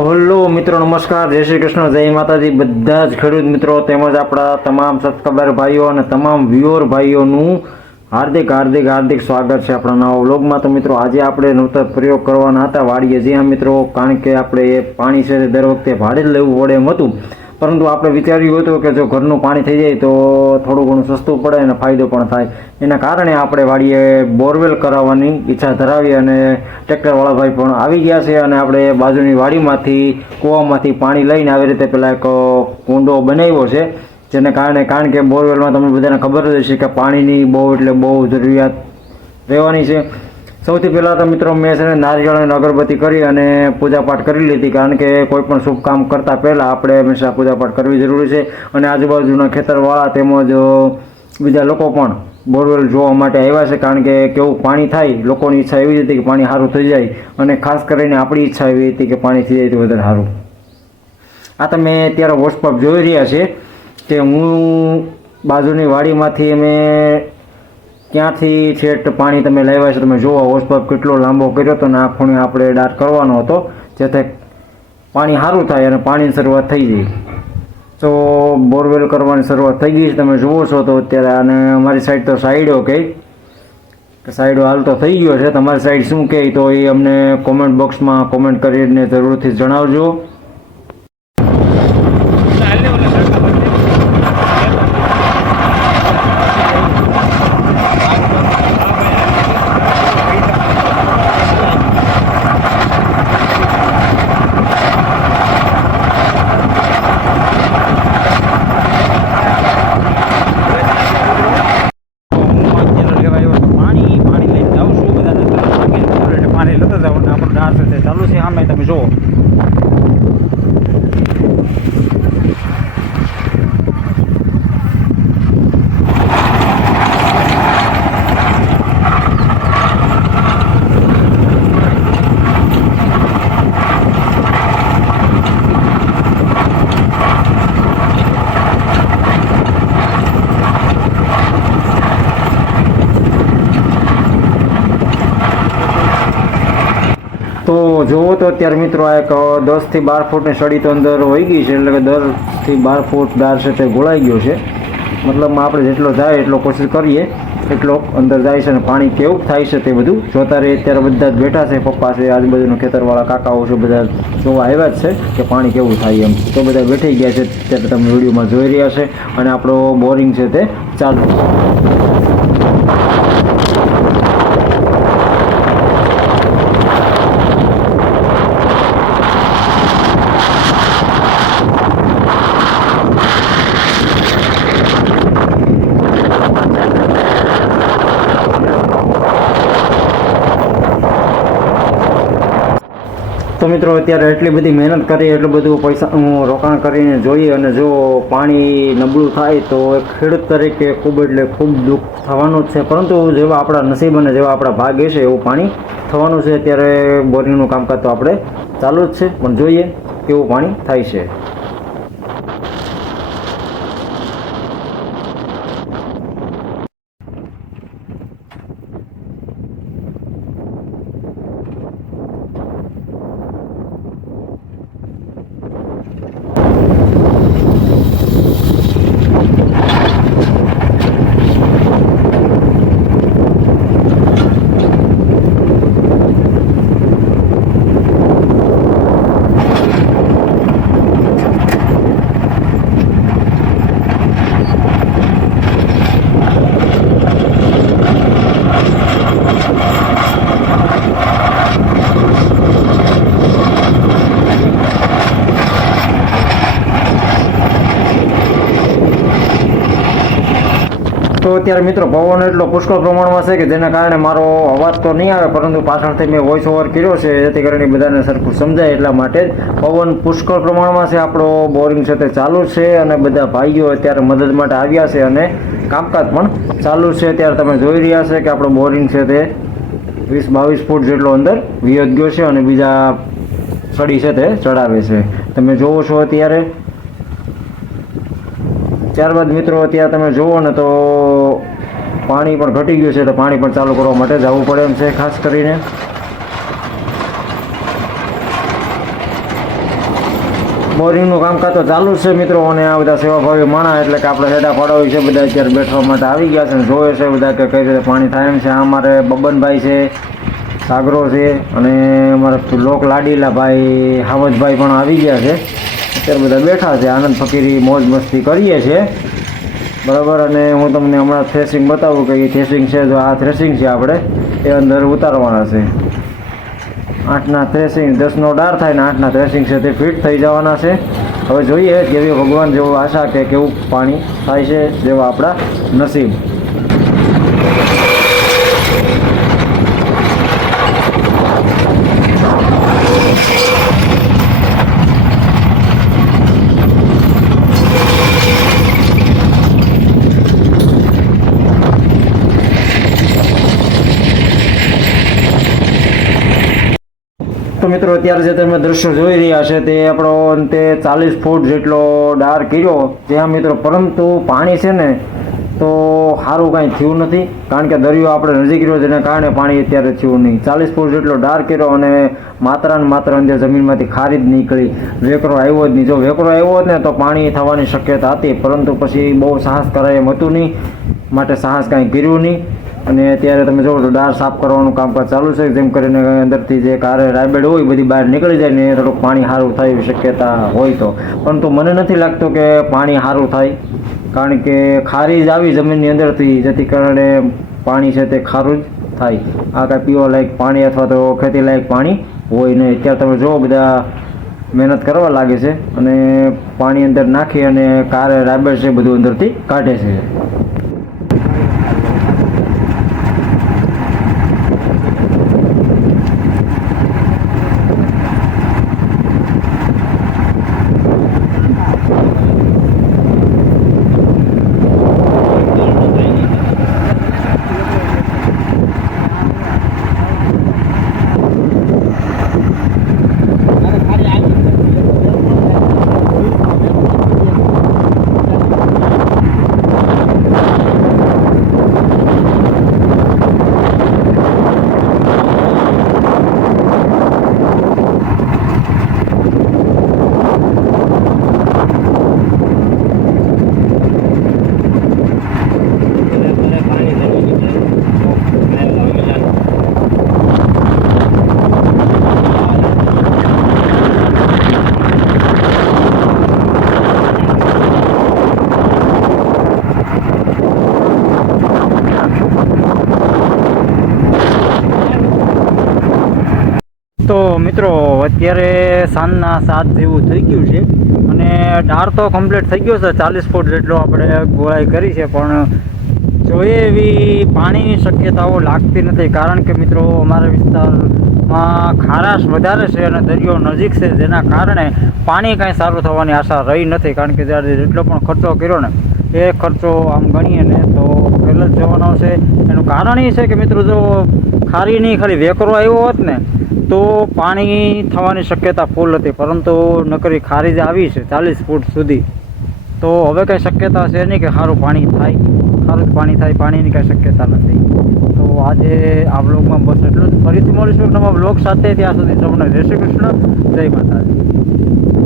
તો હલો મિત્રો, નમસ્કાર, જય શ્રી કૃષ્ણ, જય માતાજી બધા જ ખેડૂત મિત્રો તેમજ આપણા તમામ સબસ્ક્રાઈબર ભાઈઓ અને તમામ વ્યુઅર ભાઈઓનું હાર્દિક હાર્દિક હાર્દિક સ્વાગત છે આપણા નવા વ્લોગમાં। તો મિત્રો આજે આપણે નૂતન પ્રયોગ કરવાના હતા વાડીએ। જી હા મિત્રો, કારણ કે આપણે પાણી છે દર વખતે ભાડે જ લેવું પડે એમ હતું, પરંતુ આપણે વિચાર્યું હતું કે જો ઘરનું પાણી થઈ જાય તો થોડું ઘણું સસ્તું પડે અને ફાયદો પણ થાય। એના કારણે આપણે વાડીએ બોરવેલ કરાવવાની ઈચ્છા ધરાવી અને ટ્રેક્ટરવાળા ભાઈ પણ આવી ગયા છે અને આપણે બાજુની વાડીમાંથી કૂવામાંથી પાણી લઈને આવી રીતે પેલા એક કુંડો બનાવ્યો છે, જેને કારણે કારણ કે બોરવેલમાં તમને બધાને ખબર જ હશે કે પાણીની બહુ એટલે બહુ જરૂરિયાત રહેવાની છે। સૌથી પહેલાં તો મિત્રો મેં છે ને નારિયેળ અને અગરબત્તી કરી અને પૂજાપાઠ કરી લીધી, કારણ કે કોઈ પણ શુભ કામ કરતાં પહેલાં આપણે હંમેશા પૂજાપાઠ કરવી જરૂરી છે। અને આજુબાજુના ખેતરવાળા તેમજ બીજા લોકો પણ બોરવેલ જોવા માટે આવ્યા છે, કારણ કે કેવું પાણી થાય, લોકોની ઈચ્છા એવી હતી કે પાણી સારું થઈ જાય, અને ખાસ કરીને આપણી ઈચ્છા એવી હતી કે પાણી થઈ જાય તો વધારે સારું। આ તમે અત્યારે વોટ્સઅપ જોઈ રહ્યા છે કે હું બાજુની વાડીમાંથી અમે ક્યાંથી છેટ પાણી તમે લાવ્યા છે, તમે જુઓ વોટ્સઅપ કેટલો લાંબો કર્યો હતો, અને આ ખૂણે આપણે ડાર્ક કરવાનો હતો જેથી પાણી સારું થાય અને પાણીની શરૂઆત થઈ જાય। તો બોરવેલ કરવાની શરૂઆત થઈ ગઈ છે, તમે જુઓ છો તો અત્યારે। અને અમારી સાઈડ તો સાઈડો કે સાઈડો હાલ તો થઈ ગયો છે, તમારી સાઈડ શું કહે તો એ અમને કોમેન્ટ બોક્સમાં કોમેન્ટ કરીને જરૂરથી જણાવજો। ચાલુ છે સામે તમે જુઓ। તો જુઓ તો અત્યારે મિત્રો આ એક 10 થી 12 ફૂટની સળી તો અંદર હોઈ ગઈ છે, એટલે કે 10 થી 12 ફૂટ દાર છે તે ગોળાઈ ગયો છે। મતલબમાં આપણે જેટલો જાય એટલો કોશિશ કરીએ એટલો અંદર જાય છે, અને પાણી કેવું થાય છે તે બધું જોતા રહીએ। અત્યારે બધા જ બેઠા છે, પપ્પા છે, આજુબાજુના ખેતરવાળા કાકાઓ છે, બધા જોવા આવ્યા જ છે કે પાણી કેવું થાય એમ। તો બધા બેઠી ગયા છે, અત્યારે તમે વિડીયોમાં જોઈ રહ્યા છે, અને આપણો બોરિંગ છે તે ચાલુ છે। તો મિત્રો અત્યારે એટલી બધી મહેનત કરી, એટલું બધું પૈસા રોકાણ કરીને જોઈએ, અને જો પાણી નબળું થાય તો એક ખેડૂત તરીકે ખૂબ એટલે ખૂબ દુઃખ થવાનું જ છે, પરંતુ જેવા આપણા નસીબ અને જેવા આપણા ભાગ્ય છે એવું પાણી થવાનું છે। અત્યારે બોરિંગનું કામકાજ તો આપણે ચાલુ જ છે, પણ જોઈએ કેવું પાણી થાય છે। તો અત્યારે મિત્રો પવન એટલો પુષ્કળ પ્રમાણમાં છે કે જેના કારણે મારો અવાજ તો નહીં આવે, પરંતુ પાછળથી મેં વોઇસ ઓવર કર્યો છે જેથી કરીને બધાને સરખું સમજાય એટલા માટે જ। પવન પુષ્કળ પ્રમાણમાં છે, આપણો બોરિંગ છે તે ચાલુ છે, અને બધા ભાઈઓ અત્યારે મદદ માટે આવ્યા છે, અને કામકાજ પણ ચાલુ છે। અત્યારે તમે જોઈ રહ્યા છે કે આપણો બોરિંગ છે તે 20-22 ફૂટ જેટલો અંદર વિયત ગયો છે, અને બીજા સળી છે તે ચડાવે છે, તમે જોવો છો અત્યારે। ત્યારબાદ મિત્રો અત્યારે તમે જુઓ ને તો પાણી પણ ઘટી ગયું છે, તો પાણી પણ ચાલુ કરવા માટે જવું પડે એમ છે ખાસ કરીને। બોરિંગનું કામકાજ તો ચાલુ જ છે મિત્રો, અને આ બધા સેવાભાવી માણા એટલે કે આપણે હેડા પડાવી છે બધા અત્યારે બેઠવા માટે આવી ગયા છે અને જોવે છે બધા કે કઈ રીતે પાણી થાય એમ છે. આ અમારે બબનભાઈ છે, સાગરો છે, અને અમારા લોક લાડીલા ભાઈ હાવજભાઈ પણ આવી ગયા છે. અત્યારે બધા બેઠા છે, આનંદ ફકીરી મોજ મસ્તી કરીએ છીએ બરાબર. અને હું તમને હમણાં થ્રેસિંગ બતાવું કે એ થ્રેસિંગ છે, જો આ થ્રેસિંગ છે આપણે એ અંદર ઉતારવાના છે. 8ના થ્રેસિંગ 10નો ડાર થાય ને 8ના થ્રેસિંગ છે તે ફિટ થઈ જવાના છે. હવે જોઈએ કેવી ભગવાન જેવું આશા કે કેવું પાણી થાય છે, જેવા આપણા નસીબ. તો મિત્રો અત્યારે જે તમે દ્રશ્યો જોઈ રહ્યા છે તે આપણો અંતે 40 ફૂટ જેટલો ડાર કર્યો ત્યાં મિત્રો, પરંતુ પાણી છે ને તો સારું કાંઈ થયું નથી, કારણ કે દરિયો આપણે નજીક રહ્યો જેના કારણે પાણી અત્યારે થયું નહીં. 40 ફૂટ જેટલો ડાર કર્યો અને માત્ર ને માત્ર અંદર જમીનમાંથી ખારી જ નીકળી, વેકરો આવ્યો જ નહીં. જો વેકરો આવ્યો હોત ને તો પાણી થવાની શક્યતા હતી, પરંતુ પછી બહુ સાહસ કરાય એમ હતું નહીં, માટે સાહસ કાંઈ કર્યું નહીં. અને અત્યારે તમે જોવો તો ડાર સાફ કરવાનું કામકાજ ચાલુ છે, જેમ કરીને અંદરથી જે કારે રાયબેડ હોય બધી બહાર નીકળી જાય ને થોડુંક પાણી સારું થાય એવી શક્યતા હોય તો. પરંતુ મને નથી લાગતું કે પાણી સારું થાય, કારણ કે ખારી જ આવી જમીનની અંદરથી, જેથી કારણે પાણી છે તે ખારું જ થાય. આ કાંઈ પીવા લાયક પાણી અથવા તો ખેતી લાયક પાણી હોય નહીં. અત્યારે તમે જુઓ બધા મહેનત કરવા લાગે છે અને પાણી અંદર નાખી અને કારે રાયબેડ છે બધું અંદરથી કાઢે છે. તો મિત્રો અત્યારે સાંજના 7 જેવું થઈ ગયું છે અને ડાર તો કમ્પ્લીટ થઈ ગયો છે. 40 ફૂટ જેટલો આપણે ગોળાઈ કરી છે, પણ જોઈએ એવી પાણીની શક્યતાઓ લાગતી નથી, કારણ કે મિત્રો અમારા વિસ્તારમાં ખારાશ વધારે છે અને દરિયો નજીક છે, જેના કારણે પાણી કાંઈ સારું થવાની આશા રહી નથી. કારણ કે જ્યારે જેટલો પણ ખર્ચો કર્યો ને એ ખર્ચો આમ ગણીએ ને તો ફેલ જ જવાનો છે. એનું કારણ એ છે કે મિત્રો જો ખારી નહીં ખાલી વેકરો આવ્યો હોત ને તો પાણી થવાની શક્યતા ફૂલ હતી, પરંતુ નકરી ખારી જ આવી છે 40 ફૂટ સુધી. તો હવે કંઈ શક્યતા છે નહીં કે સારું પાણી થાય, સારું જ પાણી થાય, પાણીની કાંઈ શક્યતા નથી. તો આજે આ બ્લોગમાં બસ એટલું જ. ફરીથી મળીશું નવા બ્લોગ સાથે. ત્યાં સુધી તમને જય શ્રી કૃષ્ણ, જય માતાજી.